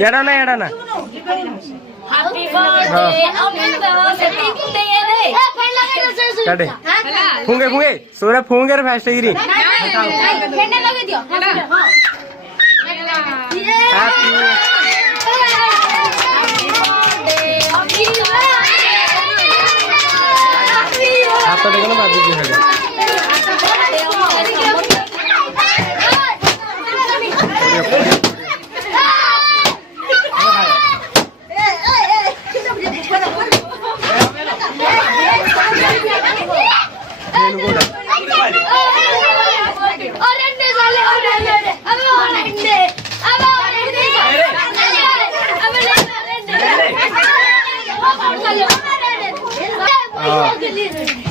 एड़ा ना फूंगे सोरा फूंगे रे फास्ट गिरी हाथ देखो ना बाजू की है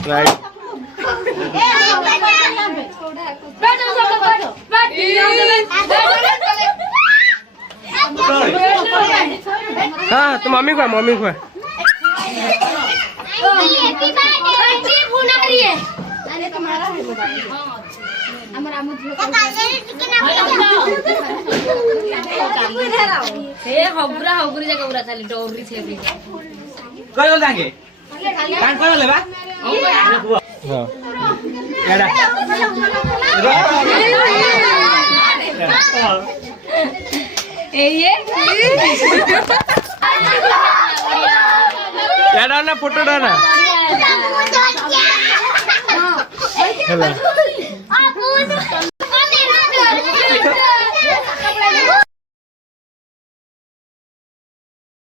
राइट हाँ तो मम्मी को हबुरा जगह उरा खाली डौरी छे भी कयो जांगे कान कयो लेबा हां एड़ा ये एड़ा ना फोटो डाना हेला